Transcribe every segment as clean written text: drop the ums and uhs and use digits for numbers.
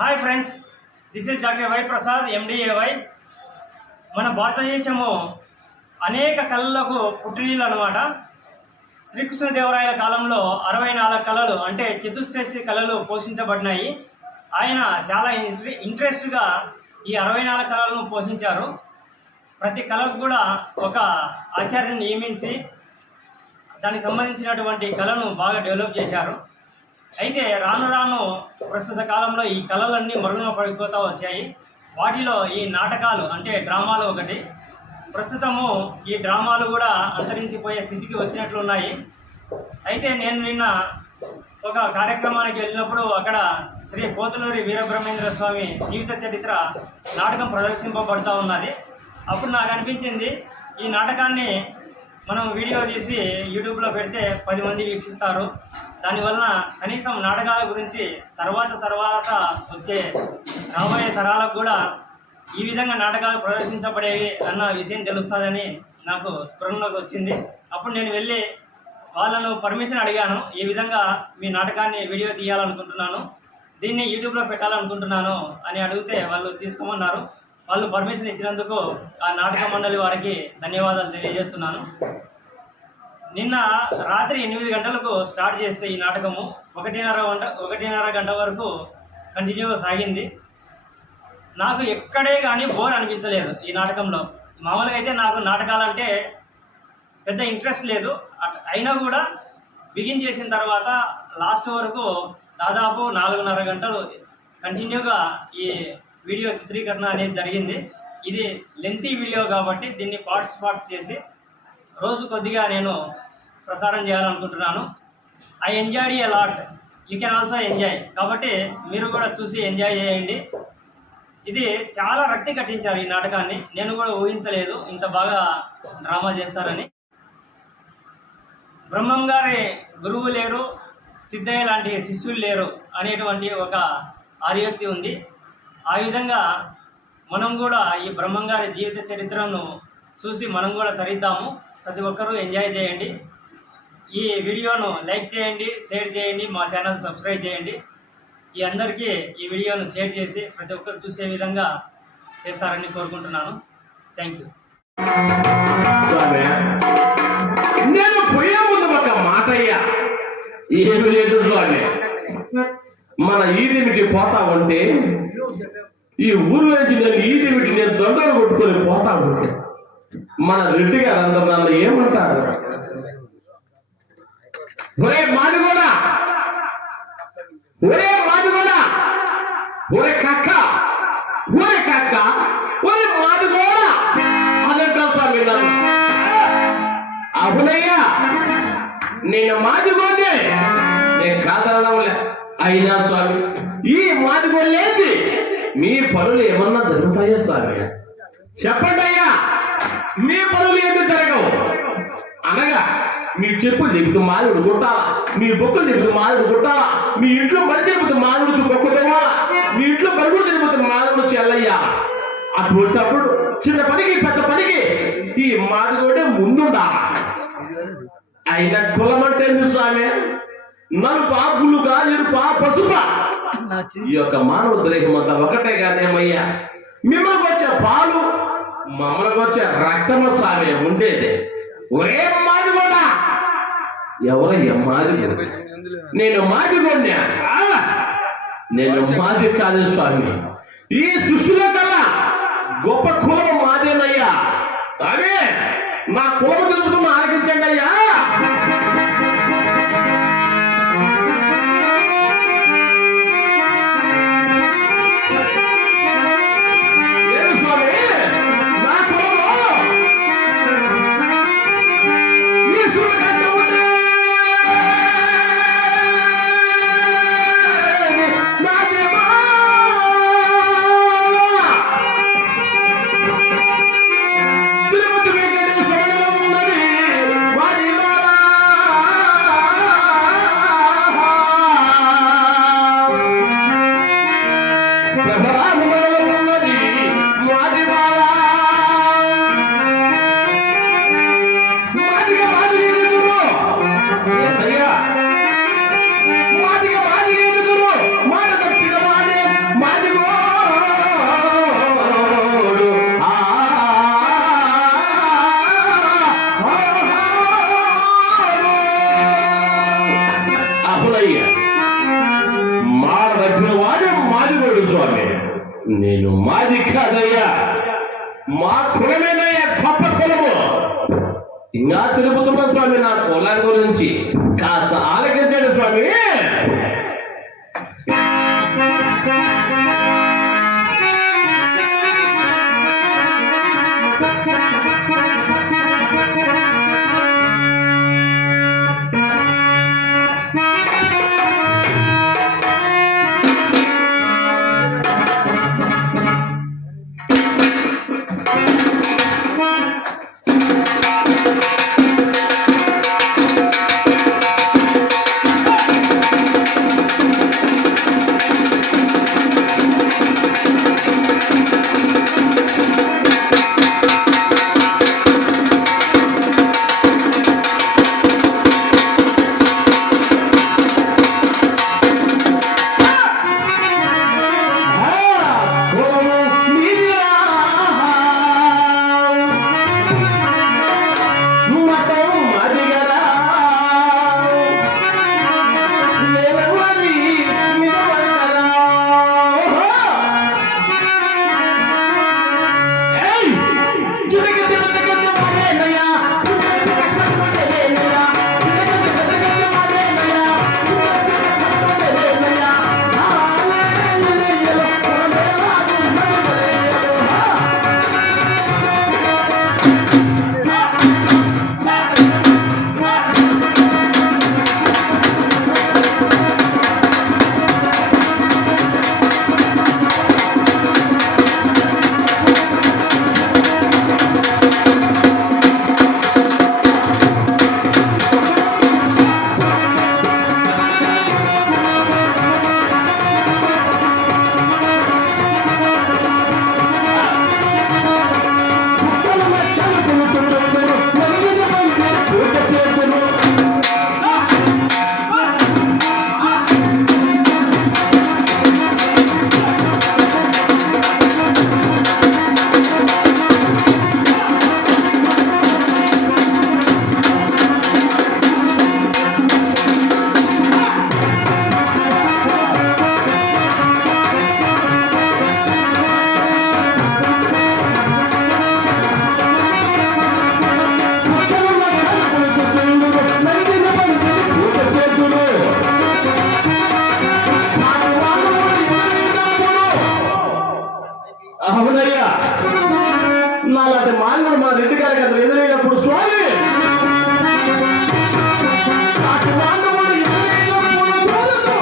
Hi friends, this is doctor Y Prasad MD AY. మన భారతదేశము అనేక కళలకు పుట్టినీళ్ళు అనమాట. శ్రీకృష్ణదేవరాయల కాలంలో 64 కళలు అంటే చతుశ్రేష్ఠి కళలు పోషించబడినాయి. ఆయన చాలా ఇంట్రెస్ట్గా ఈ 64 కళలను పోషించారు. ప్రతి కళకు కూడా ఒక ఆచార్యని నియమించి దానికి సంబంధించినటువంటి కళను బాగా డెవలప్ చేశారు. అయితే రాను రాను ప్రస్తుత కాలంలో ఈ కళలన్నీ మరుగున పడిపోతూ వచ్చాయి. వాటిలో ఈ నాటకాలు అంటే డ్రామాలు ఒకటి. ప్రస్తుతము ఈ డ్రామాలు కూడా అంతరించిపోయే స్థితికి వచ్చినట్లున్నాయి. అయితే నేను నిన్న ఒక కార్యక్రమానికి వెళ్ళినప్పుడు అక్కడ శ్రీ పోతులూరి వీరబ్రహ్మేంద్ర స్వామి జీవిత చరిత్ర నాటకం ప్రదర్శింపబడుతూ ఉన్నది. అప్పుడు నాకు అనిపించింది, ఈ నాటకాన్ని మనం వీడియో తీసి యూట్యూబ్లో పెడితే 10 మంది వీక్షిస్తారు. దానివలన కనీసం నాటకాల గురించి తర్వాత వచ్చే రాబోయే తరాలకు కూడా ఈ విధంగా నాటకాలు ప్రదర్శించబడేవి అన్న విషయం తెలుస్తుందని నాకు స్ఫురణలోకి వచ్చింది. అప్పుడు నేను వెళ్ళి వాళ్ళను పర్మిషన్ అడిగాను, ఈ విధంగా మీ నాటకాన్ని వీడియో తీయాలనుకుంటున్నాను, దీన్ని యూట్యూబ్లో పెట్టాలనుకుంటున్నాను అని అడిగితే వాళ్ళు తీసుకోమన్నారు. వాళ్ళు పర్మిషన్ ఇచ్చినందుకు ఆ నాటక మండలి వారికి ధన్యవాదాలు తెలియజేస్తున్నాను. నిన్న రాత్రి 8 గంటలకు స్టార్ట్ చేస్తే ఈ నాటకము 1.5 గంట వరకు కంటిన్యూగా సాగింది. నాకు ఎక్కడే కానీ బోర్ అనిపించలేదు ఈ నాటకంలో. మామూలుగా అయితే నాకు నాటకాలంటే పెద్ద ఇంట్రెస్ట్ లేదు, అయినా కూడా బిగిన్ చేసిన తర్వాత లాస్ట్ వరకు దాదాపు 4.5 గంటలు కంటిన్యూగా ఈ వీడియో చిత్రీకరణ అనేది జరిగింది. ఇది లెంతీ వీడియో కాబట్టి దీన్ని పార్ట్స్ చేసి రోజు కొద్దిగా నేను ప్రసారం చేయాలనుకుంటున్నాను. I enjoyed a lot, you can also enjoy. కాబట్టి మీరు కూడా చూసి ఎంజాయ్ చేయండి. ఇది చాలా రక్తి కట్టించారు ఈ నాటకాన్ని. నేను కూడా ఊహించలేదు ఇంత బాగా డ్రామా చేస్తారని. బ్రహ్మం గారి గురువు లేరు, సిద్ధయ్య లాంటి శిష్యులు లేరు అనేటువంటి ఒక ఆర్యోక్తి ఉంది. ఆ విధంగా మనం కూడా ఈ బ్రహ్మం గారి జీవిత చరిత్రను చూసి మనం కూడా తరిద్దాము. ప్రతి ఒక్కరూ ఎంజాయ్ చేయండి. ఈ వీడియోను లైక్ చేయండి, షేర్ చేయండి, మా ఛానల్ సబ్స్క్రైబ్ చేయండి. ఈ అందరికీ ఈ వీడియోను షేర్ చేసి ప్రతి ఒక్కరు చూసే విధంగా చేస్తారని కోరుకుంటున్నాను. Thank you. నేను పోయే ముందు ఒక మాట అయ్యా, ఏమి లేదు స్వామి. మన ఈదిమిటి పోతా ఉంటే ఈ ఊరు నుంచి నేను ఈదిమిటి నేను దొంగలు కొట్టుకొని పోతా ఉంటే మన రెడ్డి గారు అందరూ నన్ను ఏమంటారు, ఒరే మాదిగోడా, ఒరే మాదిగోడా, ఒరే కక్క, ఒరే కక్క, ఒరే మాదిగోడా అనంటారు స్వామి నన్ను. అవునయ్యా, నేను మాదిగోడే, నేను కాదనడంలే. అయినా స్వామి ఈ మాదిగోలేది మీ పనులు ఏమన్నా జరుగుతాయా స్వామి? చెప్పండి అయ్యా, మీ పనులు ఏమి జరగవు అనగా మీ చెప్పులు చెబుతూ మాదిడు కొట్టాలా, మీ బొక్కలు చెబుతూ మాదిడు కొట్టాలా, మీ ఇంట్లో పని చెబుతూ మాదిడు బొక్క తెవాలా, మీ ఇంట్లో పరుగులు చెబుతూ మాదిడు చెల్లయ్యా. అటువంటిప్పుడు చిన్న పనికి పెద్ద పనికి ఈ మాదిగోడే ముందుండా. అయినా కులం అంటే స్వామి నలుపా గులుగా ఎరుపా పసుపా ఈ యొక్క మానవ ద్రేహం అంతా ఒకటే కాదేమయ్యా. మిమ్మల్ని వచ్చే పాలు మమ్మల్ని వచ్చే రక్తమ స్వామి ఉండేది. ఒరే మాది కూడా ఎవరయ్యా మాది? నేను మాది కొన్నా, నేను మాది కాదు స్వామి. ఈ సృష్టిలో కల్లా గొప్ప కులం మాదేనయ్యా స్వామి. నా కులం తెలుపుతున్న ఆలకించండి అయ్యా. తప్పిన వాడు మాదిగోడు స్వామి. నేను మాది కాదయ్యా, మా కులమేనయ్యా, గొప్ప కులము. ఇంకా తిరుగుతున్న స్వామి నా కులం గురించి కాస్త ఆలకించాడు స్వామి. అవునయ్యా, నాలాంటి మానవుడు మన రెడ్డి గారికి అతను ఎదురైనప్పుడు స్వామి, నాటి మానవుడు ఎదురైనప్పుడు తోలుతూ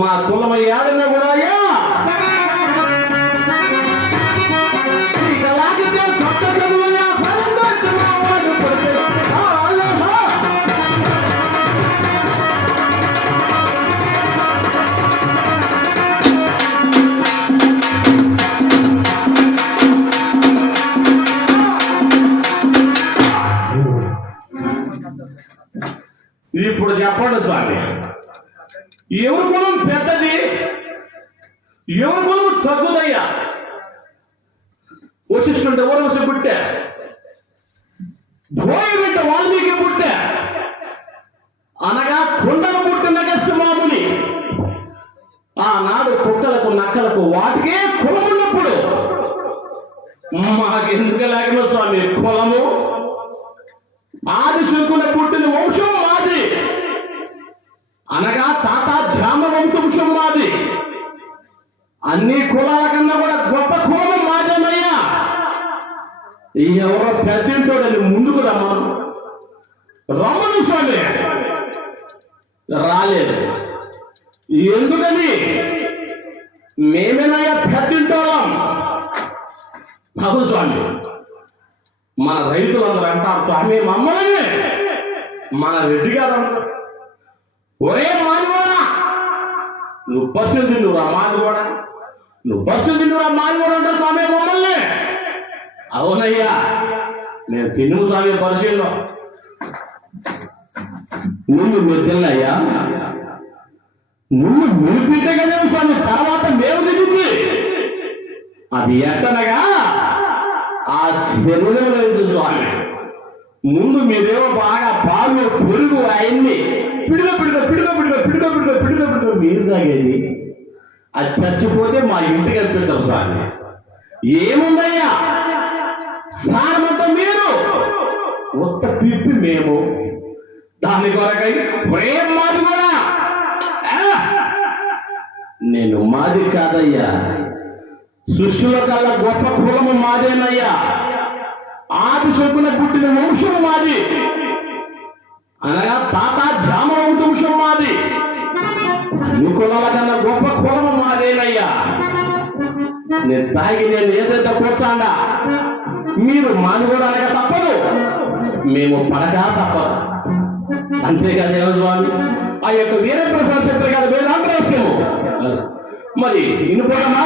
మా కులమ ఏడన కూడా అయ్యా ఇకలాగితే కొత్త చదువులా పరంగొట్టు మా వాడు కొడుకు. ఆలోహా. ఇప్పుడు చెప్పండి స్వామి, ఎవరి కులం పెద్దది, ఎవరి కులం తగ్గుదయ్యా? వశిష్ఠుడు ఓరవశ పుట్టా, భోగి బిడ్డ వాల్మీకి పుట్టా, అనగా కుండలు పుట్టిన నగస్మాముని. ఆనాడు కుక్కలకు నక్కలకు వాటికే కులం ఉన్నప్పుడు మాకెందుకు లేకుండా స్వామి కులము? ఆది శుల్కున పుట్టిన వంశం మాది, అనగా తాత జామ వంశం మాది. అన్ని కులాల కన్నా కూడా గొప్ప కులం మాదేనయ్యా. ఎవరో పెద్దింటోడని ముందుకు రమ్మను స్వామి. రాలేదు. ఎందుకని? మేమేనయ్యా పెద్దింటోళ్ళం. అవును స్వామి, మన రైతులందరూ అంటారు స్వామి మమ్మల్ని, మన రెడ్డి గారు అంటారు, ఒరే మాదిగోడా నువ్వు బస్సులు తిన్నురా మాదిగోడా, నువ్వు బస్సులు తిన్నురా మాదిగోడా అంటారు స్వామి మమ్మల్ని. అవునయ్యా, నేను తిన్ను స్వామి పరిశీలన. నువ్వు మీరు తిన్నయ్యా, నువ్వు నిలిపిద్దగానే స్వామి, తర్వాత మేము తిరిగి అది ఎట్టనగా ఆ చెరువులో లేదు స్వామి. ముందు మీరేమో బాగా పాలు పెరుగు ఆయన్ని పిడుగ మీరు తాగేది. అది చచ్చిపోతే మా ఇంటికి అనిపిస్తారు స్వామి. ఏముందయ్యా స్నానమంతా మీరు, ఉత్త పిప్పి మేము. దాని కొరకై ప్రేమ మాది కూడా. నేను మాది కాదయ్యా, సృష్టిలో కల్లా గొప్ప కులము మాదేనయ్యా. ఆది చొప్పున పుట్టిన వంశం మాది, అనగా తాత జామ వంశం మాది. ఈ కులాల కన్నా గొప్ప కులము మాదేనయ్యా. నేను తాగి నేను ఏదైతే కూర్చాండా మీరు మానుకోవడానికి తప్పదు, మేము పడక తప్పదు. అంతేకాదు స్వామి, ఆ యొక్క వీరప్రసాద్ చెప్పారు కదా వేదాంతరస్యము. మరి ఇనుపడమా